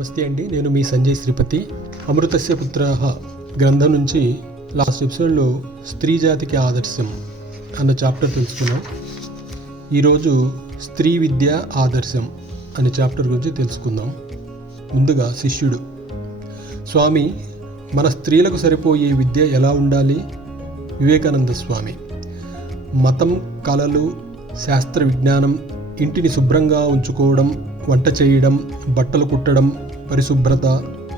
నమస్తే అండి, నేను మీ సంజయ్ శ్రీపతి. అమృతస్య పుత్రః గ్రంథం నుంచి లాస్ట్ ఎపిసోడ్లో స్త్రీ జాతికి ఆదర్శం అన్న చాప్టర్ తెలుసుకున్నాం. ఈరోజు స్త్రీ విద్య ఆదర్శం అనే చాప్టర్ గురించి తెలుసుకుందాం. ముందుగా శిష్యుడు: స్వామి, మన స్త్రీలకు సరిపోయే విద్య ఎలా ఉండాలి? వివేకానంద స్వామి: మతం, కళలు, శాస్త్ర విజ్ఞానం, ఇంటిని శుభ్రంగా ఉంచుకోవడం, వంట చేయడం, బట్టలు కుట్టడం, పరిశుభ్రత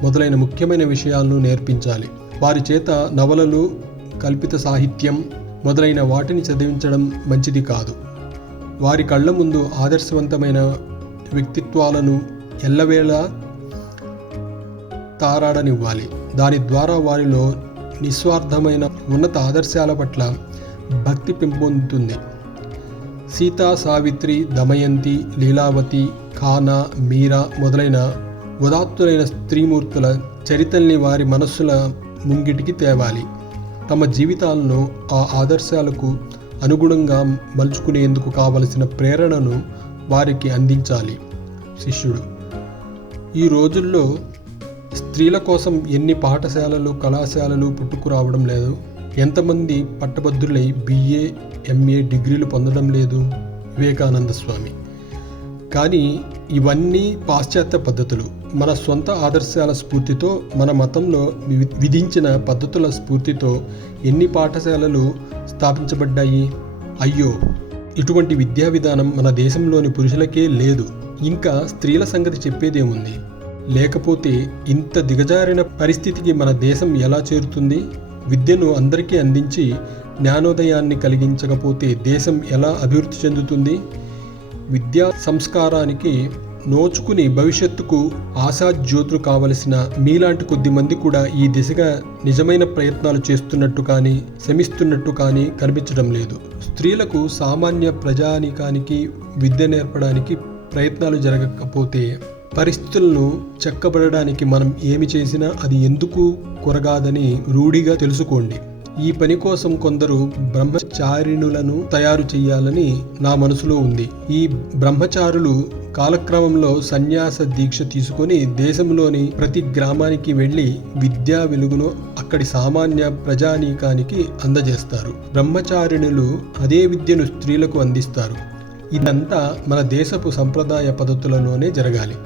మొదలైన ముఖ్యమైన విషయాలను నేర్పించాలి. వారి చేత నవలలు, కల్పిత సాహిత్యం మొదలైన వాటిని చదివించడం మంచిది కాదు. వారి కళ్ళ ముందు ఆదర్శవంతమైన వ్యక్తిత్వాలను ఎల్లవేళ తారాడనివ్వాలి. దాని ద్వారా వారిలో నిస్వార్థమైన ఉన్నత ఆదర్శాల పట్ల భక్తి పెంపొందుతుంది. సీతా, సావిత్రి, దమయంతి, లీలావతి, ఖానా, మీరా మొదలైన ఉదాత్తులైన స్త్రీమూర్తుల చరిత్రల్ని వారి మనస్సుల ముంగిటికి తేవాలి. తమ జీవితాలను ఆ ఆదర్శాలకు అనుగుణంగా మలుచుకునేందుకు కావలసిన ప్రేరణను వారికి అందించాలి. శిష్యుడు: ఈ రోజుల్లో స్త్రీల కోసం ఎన్ని పాఠశాలలు, కళాశాలలు పుట్టుకురావడం లేదు? ఎంతమంది పట్టభద్రులై BA, MA డిగ్రీలు పొందడం లేదు? వివేకానంద స్వామి: కానీ ఇవన్నీ పాశ్చాత్య పద్ధతులు. మన సొంత ఆదర్శాల స్ఫూర్తితో, మన మతంలో విధించిన పద్ధతుల స్ఫూర్తితో ఎన్ని పాఠశాలలు స్థాపించబడ్డాయి? అయ్యో, ఇటువంటి విద్యా విధానం మన దేశంలోని పురుషులకే లేదు. ఇంకా స్త్రీల సంగతి చెప్పేదేముంది? లేకపోతే ఇంత దిగజారిన పరిస్థితికి మన దేశం ఎలా చేరుతుంది? విద్యను అందరికీ అందించి జ్ఞానోదయాన్ని కలిగించకపోతే దేశం ఎలా అభివృద్ధి చెందుతుంది? విద్యా సంస్కారానికి నోచుకుని భవిష్యత్తుకు ఆశాజ్యోతులు కావలసిన మీలాంటి కొద్దిమంది కూడా ఈ దిశగా నిజమైన ప్రయత్నాలు చేస్తున్నట్టు కానీ, శ్రమిస్తున్నట్టు కానీ కనిపించడం లేదు. స్త్రీలకు, సామాన్య ప్రజానీకానికి విద్య నేర్పడానికి ప్రయత్నాలు జరగకపోతే పరిస్థితులను చెక్కబడడానికి మనం ఏమి చేసినా అది ఎందుకు కొరగాదని రూఢిగా తెలుసుకోండి. ఈ పని కోసం కొందరు బ్రహ్మచారిణులను తయారు చేయాలని నా మనసులో ఉంది. ఈ బ్రహ్మచారులు కాలక్రమంలో సన్యాస దీక్ష తీసుకొని దేశంలోని ప్రతి గ్రామానికి వెళ్ళి విద్యా వెలుగును అక్కడి సామాన్య ప్రజానీకానికి అందజేస్తారు. బ్రహ్మచారిణులు అదే విద్యను స్త్రీలకు అందిస్తారు. ఇదంతా మన దేశపు సంప్రదాయ పద్ధతులలోనే జరగాలి.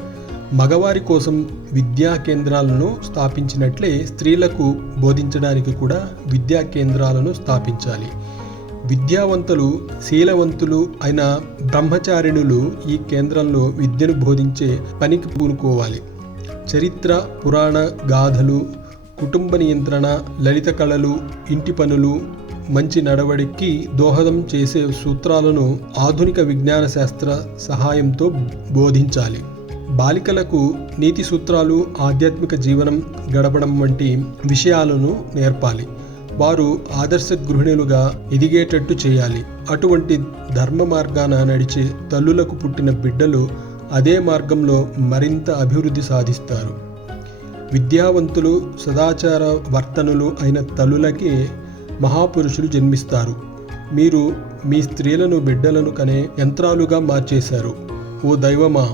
మగవారి కోసం విద్యా కేంద్రాలను స్థాపించినట్లే స్త్రీలకు బోధించడానికి కూడా విద్యా కేంద్రాలను స్థాపించాలి. విద్యావంతులు, శీలవంతులు అయిన బ్రహ్మచారిణులు ఈ కేంద్రంలో విద్యను బోధించే పనికి పూనుకోవాలి. చరిత్ర, పురాణ గాథలు, కుటుంబ నియంత్రణ, లలిత కళలు, ఇంటి పనులు, మంచి నడవడికి దోహదం చేసే సూత్రాలను ఆధునిక విజ్ఞాన శాస్త్ర సహాయంతో బోధించాలి. బాలికలకు నీతి సూత్రాలు, ఆధ్యాత్మిక జీవనం గడపడం వంటి విషయాలను నేర్పాలి. వారు ఆదర్శ గృహిణులుగా ఎదిగేటట్టు చేయాలి. అటువంటి ధర్మ మార్గాన నడిచే తల్లులకు పుట్టిన బిడ్డలు అదే మార్గంలో మరింత అభివృద్ధి సాధిస్తారు. విద్యావంతులు, సదాచార వర్తనులు అయిన తల్లులకే మహాపురుషులు జన్మిస్తారు. మీరు మీ స్త్రీలను, బిడ్డలను కనే యంత్రాలుగా మార్చేశారు. ఓ దైవమా,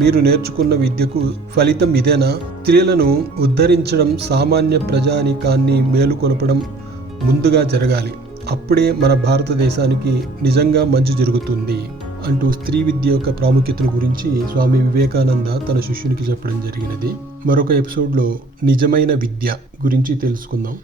మీరు నేర్చుకున్న విద్యకు ఫలితం ఇదేనా? స్త్రీలను ఉద్ధరించడం, సామాన్య ప్రజానీకాన్ని మేలుకొల్పడం ముందుగా జరగాలి. అప్పుడే మన భారతదేశానికి నిజంగా మంచి జరుగుతుంది అంటూ స్త్రీ విద్య యొక్క ప్రాముఖ్యతను గురించి స్వామి వివేకానంద తన శిష్యునికి చెప్పడం జరిగినది. మరొక ఎపిసోడ్లో నిజమైన విద్య గురించి తెలుసుకుందాం.